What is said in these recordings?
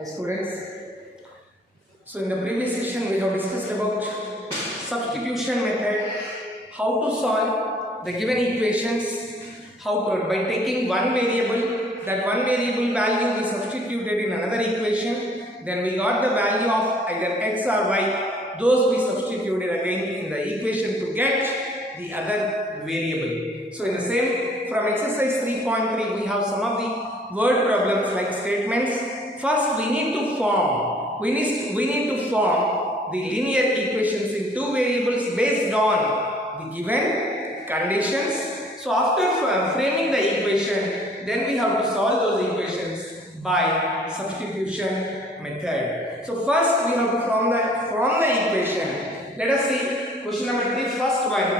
Hi students. So in the previous session we have discussed about substitution method, how to solve the given equations, how to by taking one variable, that one variable value we substituted in another equation, then we got the value of either x or y, those we substituted again in the equation to get the other variable. So in the same, from exercise 3.3 we have some of the word problems like statements. First we need to form the linear equations in two variables based on the given conditions. So after framing the equation, then we have to solve those equations by substitution method. So first we have to form the equation. Let us see question number 3, first one.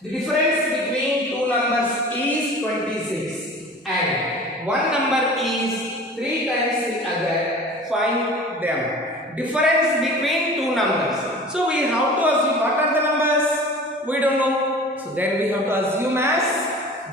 The difference between two numbers is 26 and one number is 3 times the other. Find them. Difference between two numbers. So we have to assume what are the numbers? We don't know. So then we have to assume as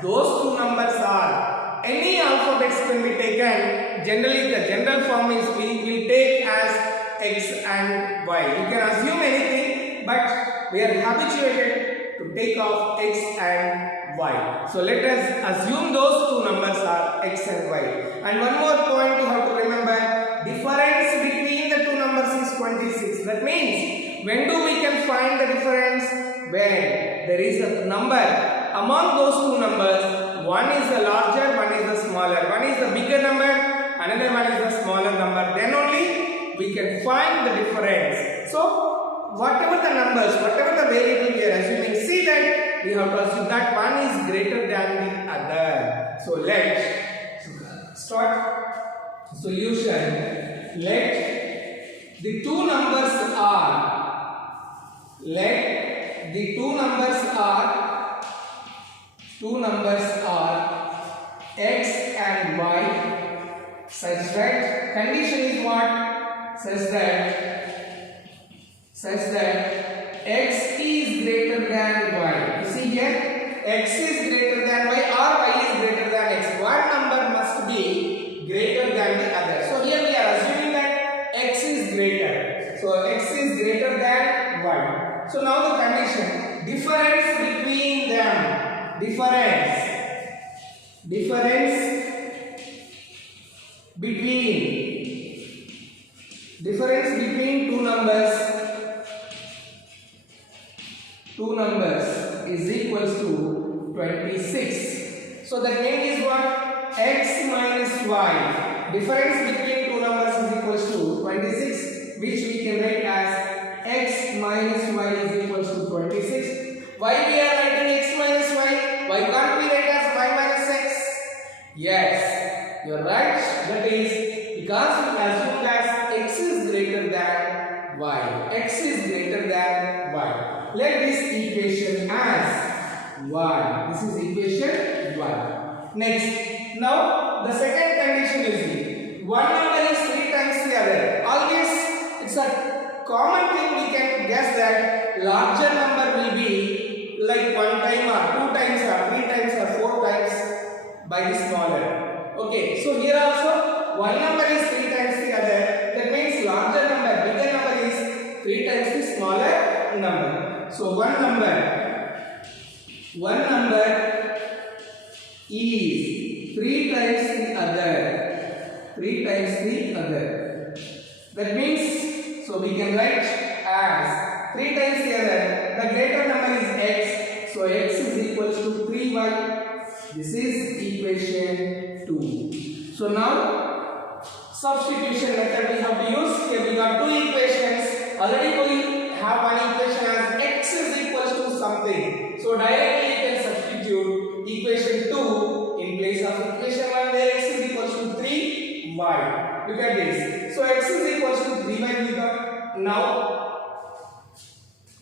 those two numbers are. Any alphabets can be taken. Generally the general form is we will take as x and y. You can assume anything, but we are habituated to take off x and y. So let us assume those two numbers are x and y. And one more point you have to remember, difference between the two numbers is 26. That means when do we can find the difference? When there is a number among those two numbers, one is the larger, one is the smaller, one is the bigger number, another one is the smaller number, then only we can find the difference. So whatever the numbers, whatever the variable we are assuming, see that we have to assume that one is greater than the other. So let's start solution. Let the two numbers are x and y such that condition is what? Such that x is greater than y. You see here, x is greater than y or y is greater than x. One number must be greater than the other. So here we are assuming that x is greater. So x is greater than y. So now the condition, difference between them, difference between two numbers is equals to 26. So that means is what? X minus y. Difference between two numbers is equals to 26, which we can write as x minus y is equals to 26. Why we are writing x minus y? Why can't we write as y minus x? Yes, you are right. That is because we assume that x is greater than y. X is greater than y. Let this equation as 1. This is equation 1. Next, now the second condition is one number is 3 times the other. Always it's a common thing we can guess that larger number will be like 1 time or 2 times or 3 times or 4 times by the smaller. Okay, so here also one number is 3 times the other. That means larger number, bigger number is 3 times the smaller number. So one number is 3 times the other. 3 times the other. That means, so we can write as 3 times the other. The greater number is x. So x is equals to 3y. This is equation 2. So now substitution method we have to use. Here we got two equations. Already we have one equation as x is equals to something. So directly you can substitute equation 2 in place of equation 1 where x is equals to 3y. Look at this. So x is equals to 3y we got. Now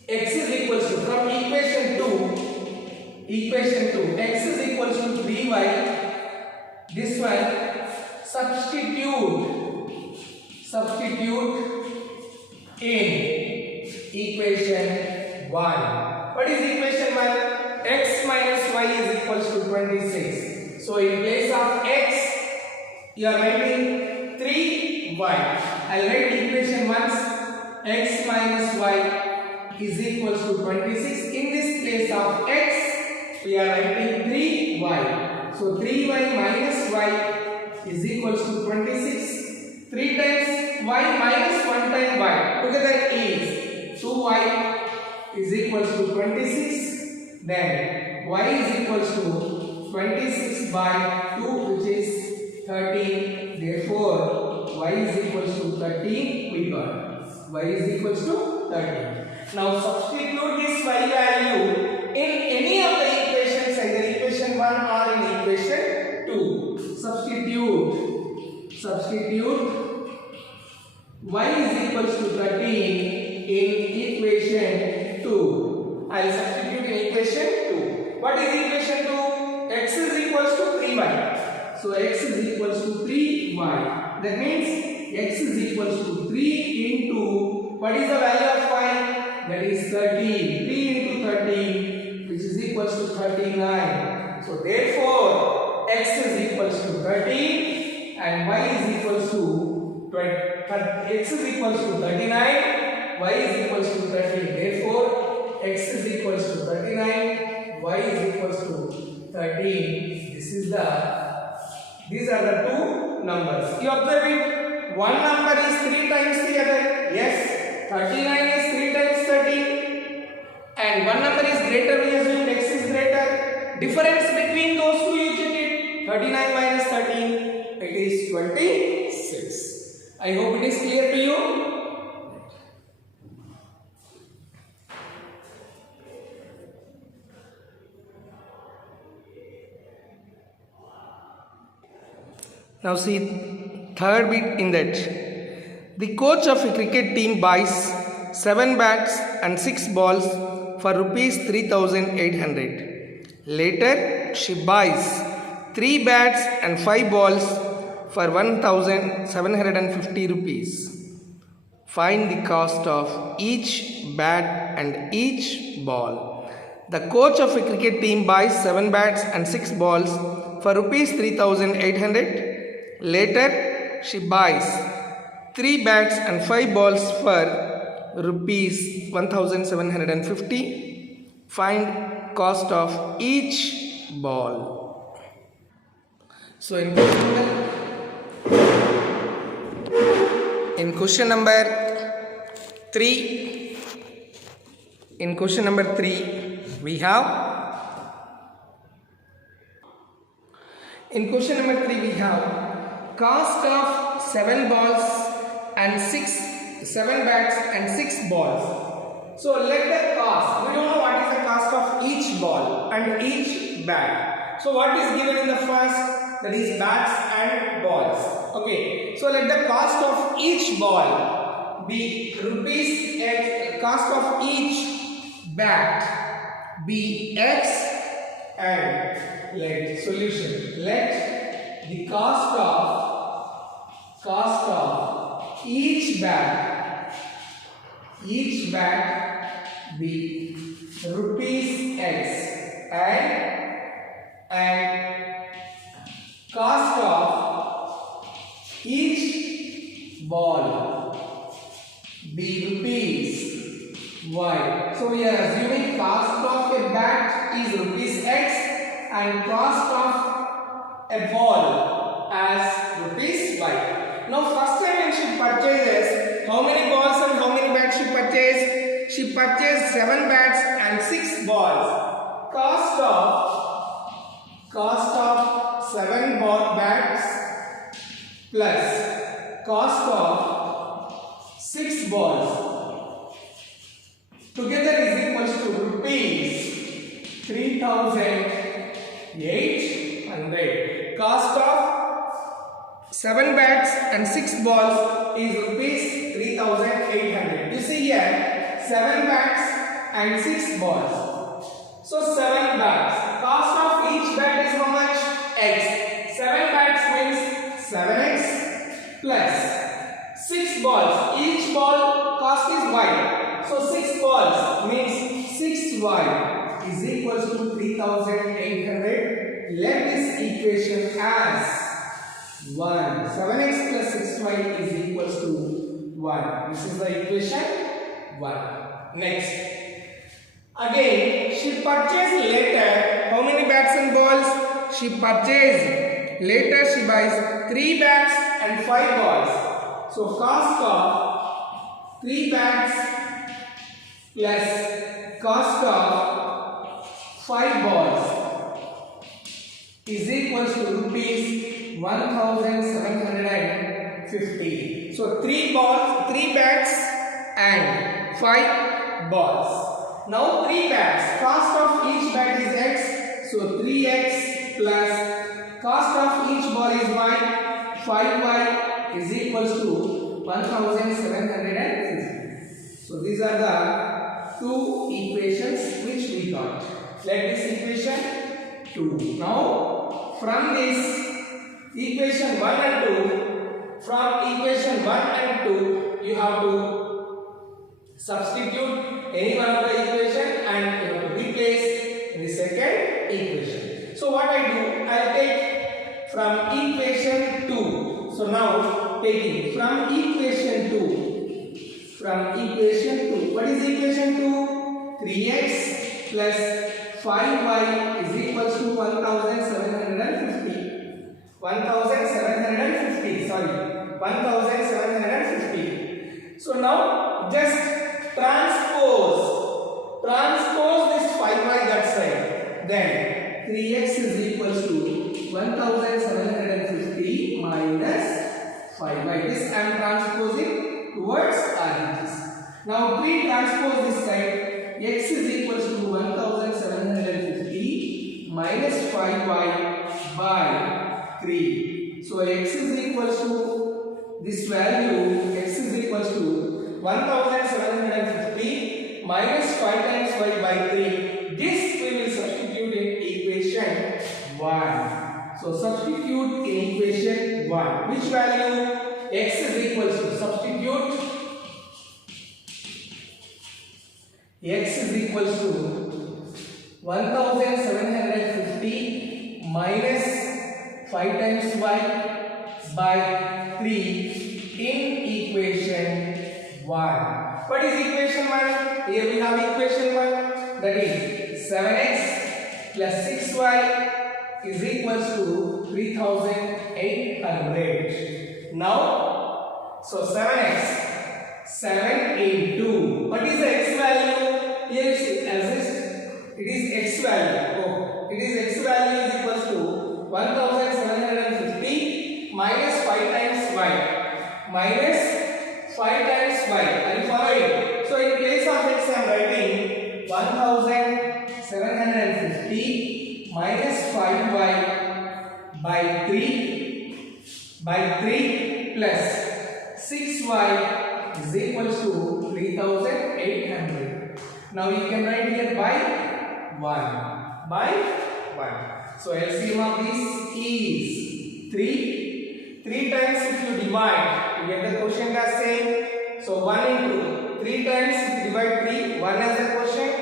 x is equals to, from equation 2 x is equals to 3y. This one substitute in equation 1. What is equation 1? X minus y is equals to 26. So in place of x you are writing 3 3y. I'll write equation once. X minus y is equals to 26. In this place of x, we are writing 3y. So 3y minus y is equals to 26. 3 times y minus 1 time y together is 2y is equals to 26. Then y is equals to 26 by 2, which is 13. Therefore, y is equals to 13. We got y is equals to 13. Now substitute this y value in any of the equations, either equation 1 or in equation 2. Substitute y is equals to 13 in equation 2. I will substitute in equation 2. What is equation 2? X is equals to 3y. So x is equals to 3y. That means x is equals to 3 into, what is the value of y? That is 13. 3 into 13, which is equals to 39. So therefore, x is equals to 13 and y is equals to 20. X is equals to 39, y is equals to 13. Therefore, x is equals to 39, y is equals to 13. These are the two numbers. You observe it. One number is 3 times the other. Yes, 39 is 3 times 13. And one number is greater, we assume x is greater. Difference between those two, you check it. 39 minus 13, it is 26. I hope it is clear to you. Now see third bit in that. The coach of a cricket team buys 7 bats and 6 balls for rupees 3,800. Later she buys 3 bats and 5 balls for 1,750 rupees. Find the cost of each bat and each ball. The coach of a cricket team buys 7 bats and 6 balls for rupees 3,800. Later, she buys 3 bats and 5 balls for rupees 1,750. Find cost of each ball. So in question number 3, we have. In question number 3, we have cost of 7 balls and 7 bats and 6 balls. So let the cost, we don't know what is the cost of each ball and each bat. So what is given in the first, that is bats and balls. Okay, so let the cost of each ball be rupees x, cost of each bat be x, and let solution, let the cost of each bat be rupees x, and cost of each ball be rupees y. So we are assuming cost of a bat is rupees x and cost of a ball as rupees y. Now first time when she purchases, how many balls and how many bats she purchased? She purchased 7 bats and 6 balls. Cost of 7 bats plus cost of 6 balls together is equals to rupees 3,800. Cost of 7 bats and 6 balls is rupees 3,800. You see here 7 bats and 6 balls. So 7 bats. Cost of each bat is how much? X. 7 bats means 7x plus 6 balls. Each ball cost is y. So 6 balls means 6y is equals to 3,800. Let this equation as 1. 7x plus 6y is equal 1. This is the equation 1. Next. Again, she purchased later. How many bats and balls? She purchased. Later she buys 3 bats and 5 balls. So cost of 3 bats plus cost of 5 balls is equals to rupees 1750. So 3 bats and 5 balls. Now 3 bats, cost of each bat is x, so 3x plus cost of each ball is y, 5y is equals to 1750. So these are the two equations which we got. Let this equation 2. Now from this equation 1 and 2, from equation 1 and 2 you have to substitute any one of the equation and you have to replace in the second equation. So what I do, I take from equation 2. So now taking from equation 2, what is equation 2? 3x plus 5y is equals to 1750. 1750. So now just transpose this 5y that side. Then 3x is equals to 1750 minus 5y. This I am transposing towards RHS. Now 3 transpose this side. X is equals to 1750 minus 5y by 3. So x is equals to this value. X is equals to 1750 minus 5 times y by 3. This we will substitute in equation 1. So substitute in equation 1. Which value? X is equals to substitute. X is equals to 1750 minus 5 times y by 3 in equation 1. What is equation 1? Here we have equation 1, that is 7x plus 6y is equals to 3800. Now, so 7x, 7 into, what is the x value? Here it is x value. Oh, it is x value is equals to 1750 minus 5 times y. Minus 5 times y. Are you following? So in place of x I am writing 1750 minus 5y by 3 plus 6y is equals to 3800. Now you can write here by 1. So LCM of this is 3. 3 times if you divide, you get the quotient as same. So 1 into 3 times if you divide 3, 1 as the quotient,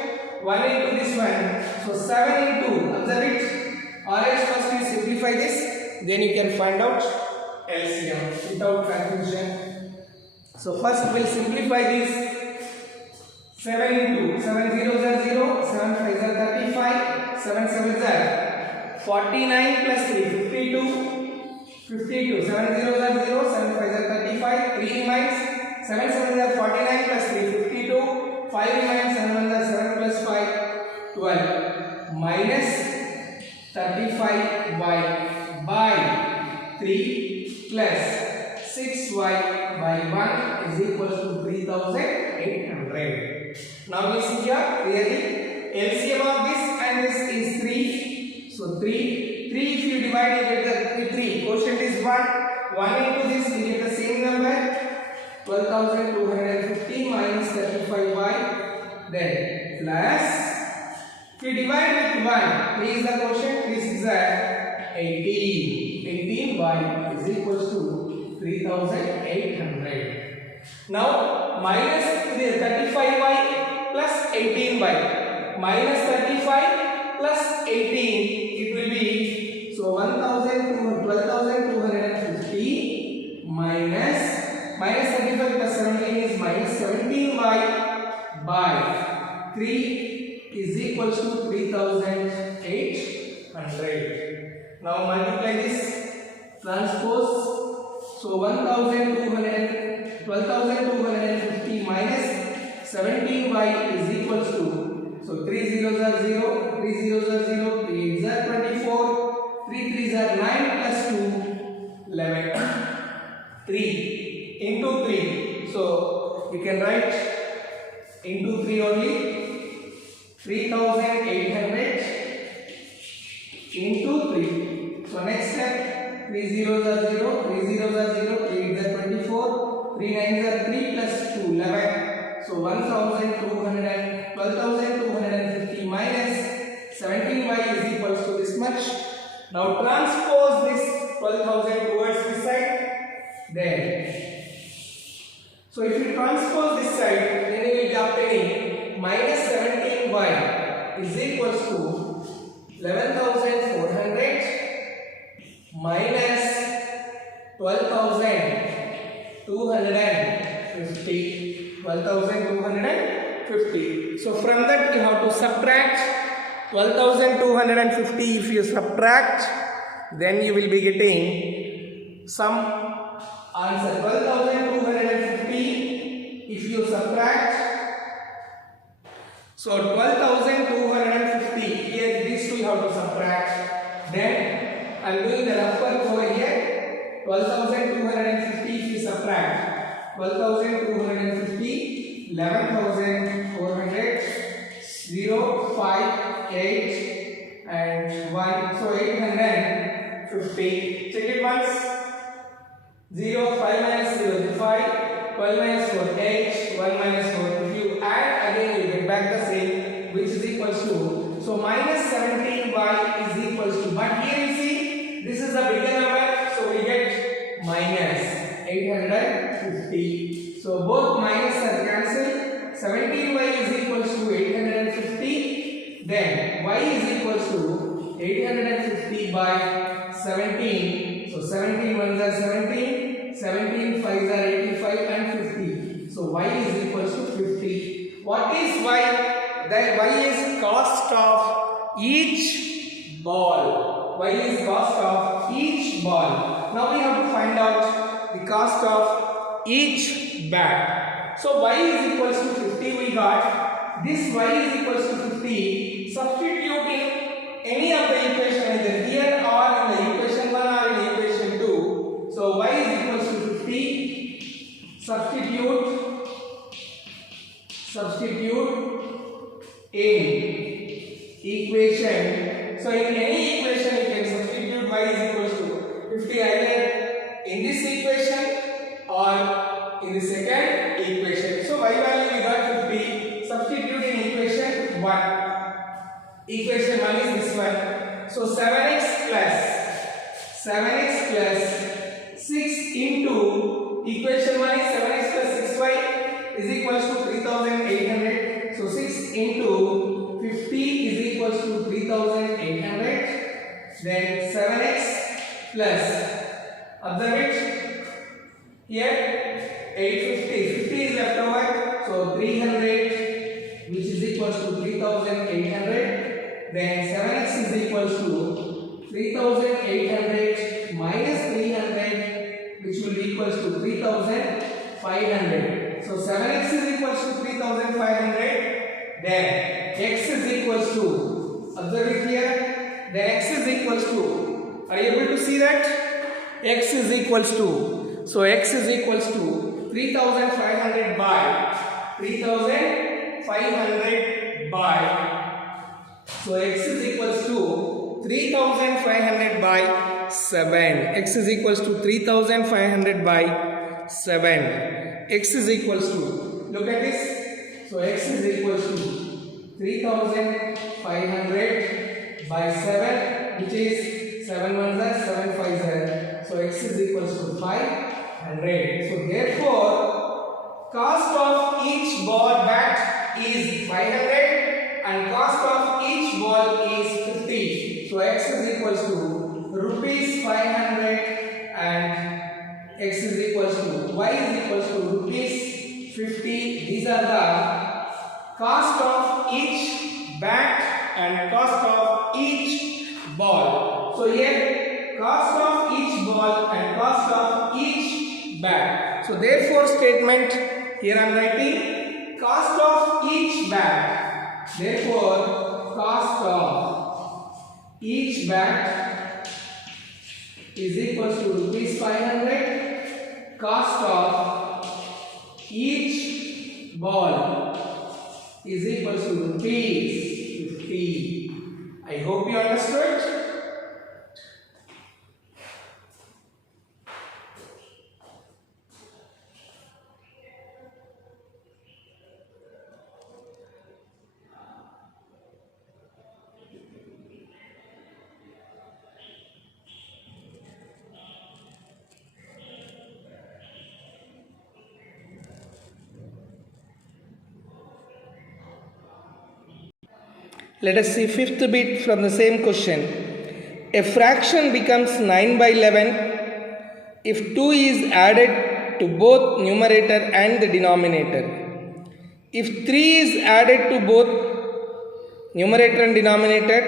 1 into this one. So 7 into, observe it. Or else first we simplify this, then you can find out LCM without confusion. So first we will simplify this. 7 into 7 zeros are 0, 7 5s are 35, 7 7s are 49 plus 3, 52, 7 zeros are 0, 7 5s are 35, 3 remains, 7 7s are 49 plus 3, 52, 5 remains, 7 1s are 7 plus 5, 12, minus 35y by 3 plus 6y by 1 is equals to 3800. Now we see here clearly LCM of this and this is 3. So 3 if you divide you get the 3. Quotient is 1. 1 into this we get the same number 12,250 minus 35y. Then plus if you divide with 1, 3 is the quotient, 3 is 18. 18y is equals to 3800. Now minus 35y plus 18y. Minus 35 plus 18, it will be, so 12,250 minus 35 plus 7 equals to 3800. Now multiply this, transpose. So 12,250 minus 17y is equals to, so 3 zeros are 0, 3 zeros are 0, 3 8s are 24, 3 3s are 9 plus 2, 11. 3 into 3. So you can write into 3 only. 3,800 into 3. So next step, 3 zeros are 0, 3 zeros are 0, 3 8s are 24, 3 9s are 3 plus 2, 11. So 12,250 minus 17y is equals to this much. Now transpose this 12,000 towards this side. Then, so if you transpose this side, then you will be obtaining minus 17y is equals to 11,400 minus 12,250. 12,250. So from that you have to subtract 12,250. If you subtract, then you will be getting some answer. 12,250. If you subtract, so 12,250. Here these two you have to subtract. Then I am doing the rough work over here. 12,250 if you subtract 12,250, 11,400, 0, 5, 8 and 1. So 850. Check it once. 0, 5 minus 0 is 5, 12 minus 4, 8, 1 minus 4. If you add again, you get back the same, which is equals to, so minus 17y is equals to, but here you see, this is a bigger number, so we get minus 850. So both minus are cancelled. 17y is equals to 850. Then y is equals to 850 by 17. So 17 ones are 17, 17 5s are 85 and 50. So y is equals to 50. What is y? That y is cost of each ball. Y is cost of each ball. Now we have to find out the cost of each bat. So y is equals to 50 we got. This y is equals to 50. Substituting any of the equation either here or in the equation 1 or in equation 2. So y is equals to 50. Substitute in equation. So in any equation you can substitute y is equals to 50 either in this equation or in the second equation. So y value we got 50. Substitute in equation 1. Equation 1 is this one. So 7x plus 6 into equation 1 is 7x plus 6y is equals to 3,800. So 6 into 50 is equals to 3,800. Then 7x plus, observe it here, 850. 50 is left over. So 300 which is equals to 3,800. Then 7x is equals to 3,800 minus 300 which will be equals to 3,500. So 7x is equals to 3,500. Then x is equals to, observe it here, then x is equals to, are you able to see that? X is equals to, so x is equals to 3,500 by 3,500 by, so x is equals to 3,500 by 7. X is equals to 3,500 by 7. X is equals to, look at this. So x is equals to 3,500 by 7, which is 7 ones are 7 5s are. So x is equals to 500. So therefore, cost of each ball bat is 500 and cost of each ball is 50. So x is equals to rupees 500 and x is equals to, y is equals to rupees 50. These are the cost of each bat and cost of each ball. So here cost of each ball and cost of each bat. So therefore statement here I am writing cost of each bat. Therefore cost of each bat is equals to rupees 500. Cost of each ball is equals to rupees 50. I hope you understood. Let us see fifth bit from the same question. A fraction becomes 9 by 11 if 2 is added to both numerator and the denominator. If 3 is added to both numerator and denominator,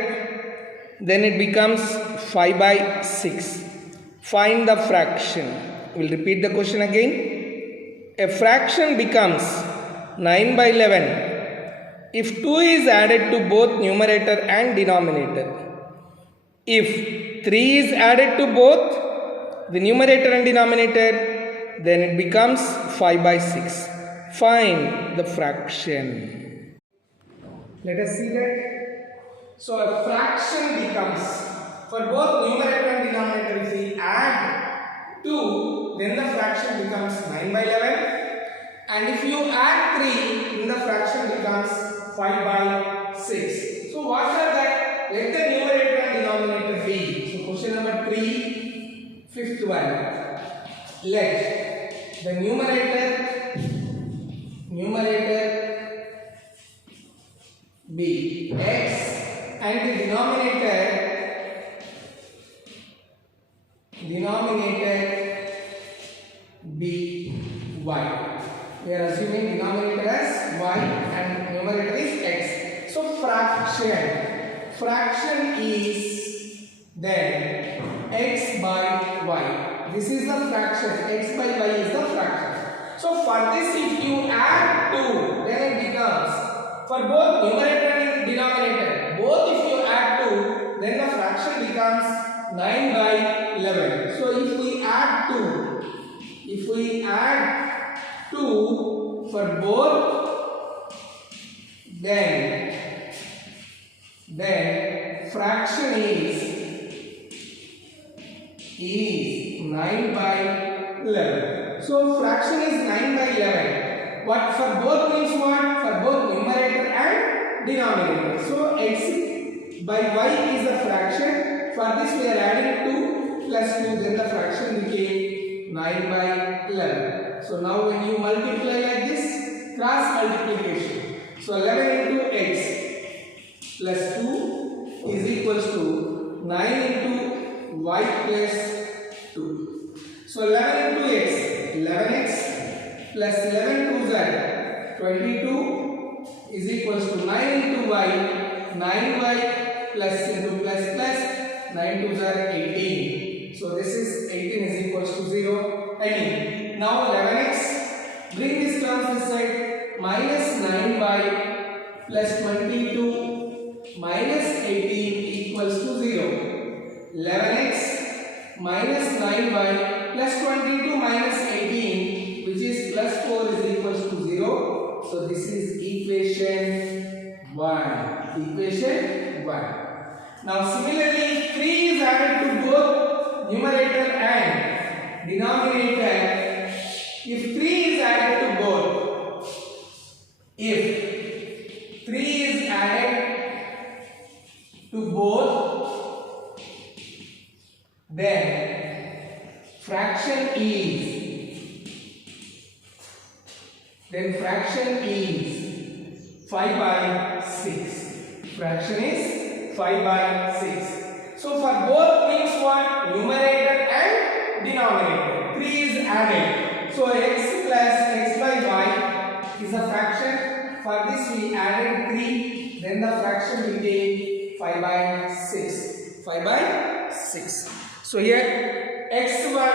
then it becomes 5 by 6. Find the fraction. We will repeat the question again. A fraction becomes 9 by 11 if 2 is added to both numerator and denominator. If 3 is added to both the numerator and denominator, then it becomes 5 by 6. Find the fraction. Let us see that. So a fraction becomes, for both numerator and denominator, if we add 2, then the fraction becomes 9 by 11. And if you add 3, then the fraction becomes 5 by 6. So what are that? Let the numerator and denominator be. So question number 3, fifth one. Let the numerator be x and the denominator be y. We are assuming denominator as y and numerator is x. So fraction is then x by y. This is the fraction. X by y is the fraction. So for this, if you add 2, then it becomes, for both numerator and denominator, both if you add 2, then the fraction becomes 9 by 11. So if we add 2 for both, then fraction is 9 by 11. So fraction is 9 by 11. What for both means what? For both numerator and denominator. So x by y is the fraction. For this we are adding 2 plus 2, then the fraction became 9 by 11. So now when you multiply like this, cross multiplication. So 11 into x plus 2 is equals to 9 into y plus 2. So 11 into x, 11x plus 11 to z, 22 is equals to 9 into y, 9y plus into plus plus, 9 to z, 18. So this is 18 is equals to 0. Now 11x, bring this terms this side, minus 9y plus 22 minus 18 equals to 0. 11x minus 9y plus 22 minus 18, which is plus 4, is equals to 0. So this is equation 1. Equation 1. Now similarly, 3 is added to both numerator and denominator. If 3 is added to both, if 3 is added to both, then fraction is 5 by 6. Fraction is 5 by 6. So for both means what? Numerator and denominator. 3 is added. So x plus x by y is a fraction. For this we added 3 then the fraction will be 5 by 6. 5 by 6. So here x by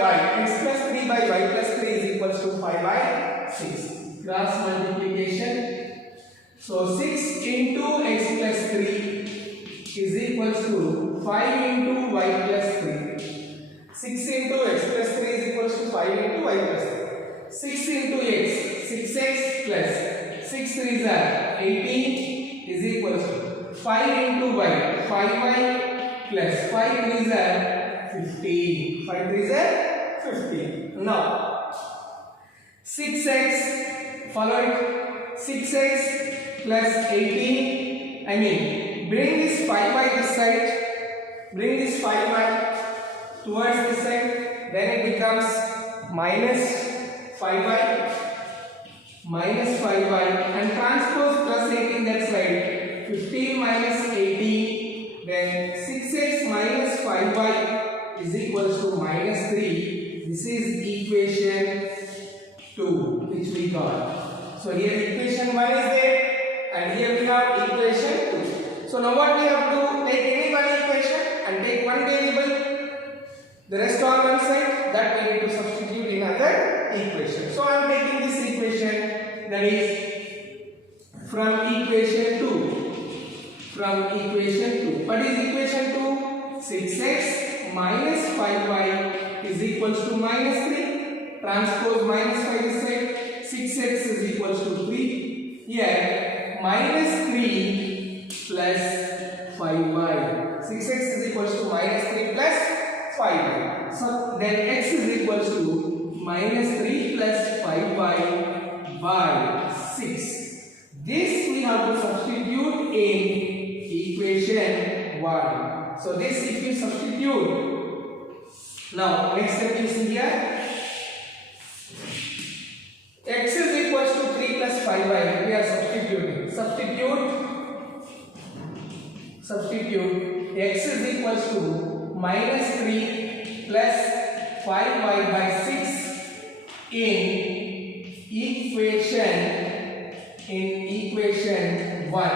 y, x plus 3 by y plus 3 is equals to 5 by 6. Cross multiplication. So 6 into x plus 3 is equals to 5 into y plus 3. 6 into x plus 3 is equals to 5 into y plus 3. 6 into x, 6x plus 6 3s are 18 is equals to 5 into y, 5y plus 5 3s are 15. 5 3s are 15. Now 6x, follow it, 6x plus 18, bring this 5y this side, bring this 5y towards this side, then it becomes minus 5y, and transpose plus 18 that side, 15 minus 18, then 6x minus 5y is equals to minus 3. This is equation 2 which we got. So here equation 1 is there and here we have equation 2. So now what we have to take any one equation and take one variable, the rest on one side, that we need to substitute in other equation. So I am taking this equation, that is from equation 2. From equation 2. What is equation 2? 6x minus 5y is equals to minus 3. Transpose minus 5 this side. 6x is equals to 3. Here minus 3 plus 5y. 6x is equals to minus 3 plus 5y. So then x is equals to minus 3 plus 5y by 6. This we have to substitute in equation 1. So this if you substitute, now next step is here. X is equals to 3 plus 5y. We are substituting. Substitute. X is equals to minus 3 plus 5y by 6 in equation 1.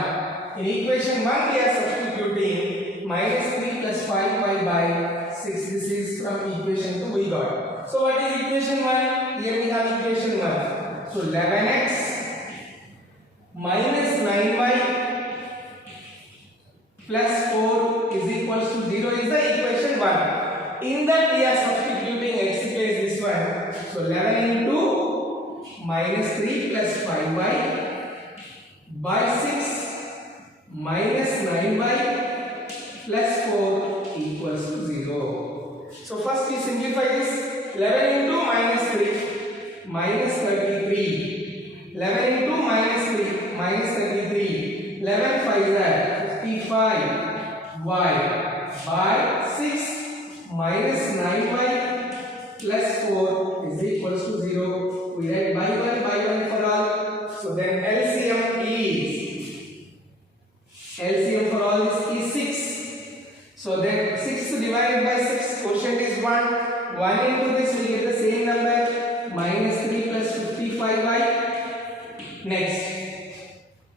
In equation 1 we are substituting minus 3 plus 5y by 6. This is from equation 2 we got. So what is equation 1? Here we have equation 1. So 11x minus 9y plus 4 is equals to 0 is the equation 1. In that we are substituting x place this one. So 11 into minus 3 plus 5y by 6 minus 9y plus 4 equals to 0. So first we simplify this. 11 into minus 3 minus 33. 11 into minus 3 minus 33. 11 5 are 55 y by 6 minus 9y plus 4 is equals to 0. We write by 1 for all. So then LCM for all is 6. So then 6 divided by 6, quotient is 1. 1 into this we get the same number, minus 3 plus 55y. Next,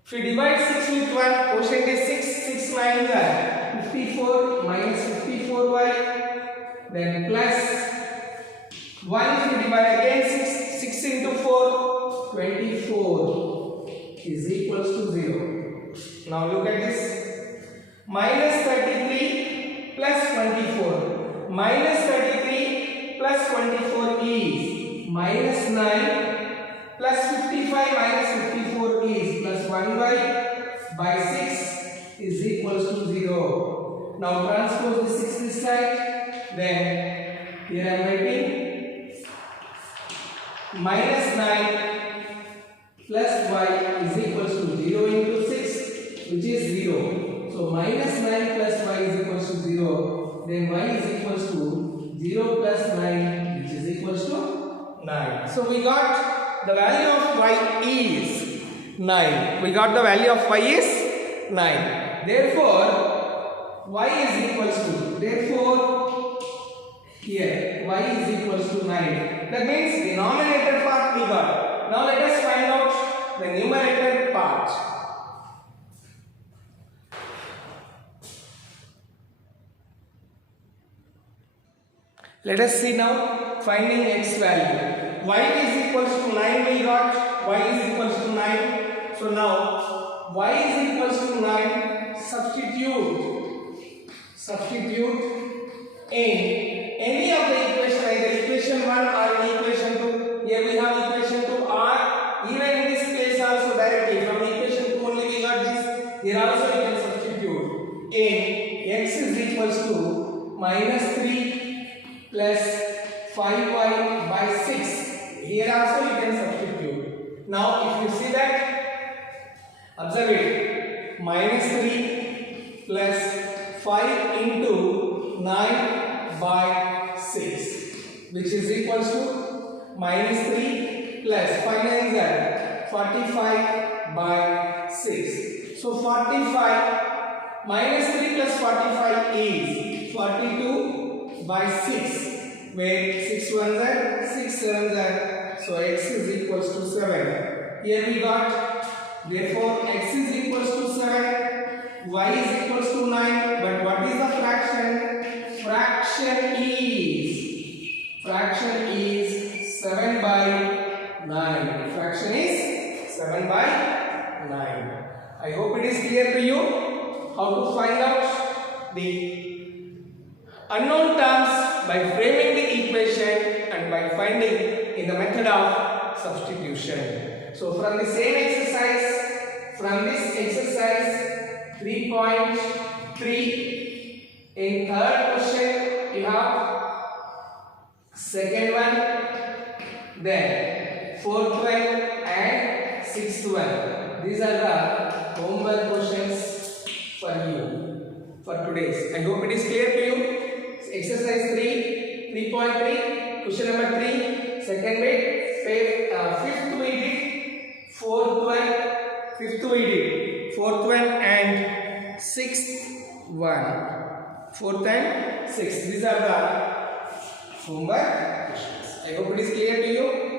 if we divide 6 with 1, quotient is 6. 6 9 are 54 minus 54y. Then plus 1 if you divide again 6. 6 into 4, 24 is equals to 0. Now look at this. Minus 33 plus 24. Minus 33 plus 24 is minus 9 plus 55 minus 54 is plus 1y by 6 is equals to 0. Now transpose the 6 this side. Then here I am writing minus 9 plus y is equals to 0 into 6 which is 0. So minus 9 plus y is equals to 0. Then y is equals to 0 plus 9 which is equals to 9. So we got the value of y is 9. We got the value of y is 9. Therefore y is equals to, here y is equals to 9. That means denominator part we got. Now let us find out the numerator part. Let us see now finding x value. Y is equals to 9 we got. Y is equals to 9. So now y is equals to 9. Substitute in any of the equation, either equation 1 or in equation 2. Here we have equation 2 or even in this case also directly from equation 2 only we got this. Here also you can substitute in x is equals to minus 3 plus 5y by 6. Here also you can substitute. Now if you see that, observe it, minus 3 plus 5 into 9 by 6, which is equals to minus 3 plus 5 9 is 45 by 6. So 45 minus 3 plus 45 is 42 by 6, where 6 ones are 6 sevens are, so x is equals to 7. Here we got, therefore x is equals to 7, y is equals to 9, but what is the fraction? Fraction is 7 by 9. Fraction is 7 by 9. I hope it is clear to you how to find out the unknown terms by framing the equation and by finding in the method of substitution. So from the same exercise, from this exercise 3.3, in third question you have second one, then fourth one and sixth one. These are the homework questions for you for today's. I hope it is clear to you. Exercise 3.3, question number 3, second bit, fifth we did, fourth one, fifth we did, fourth one and sixth one. Fourth and sixth. These are the homework questions. I hope it is clear to you.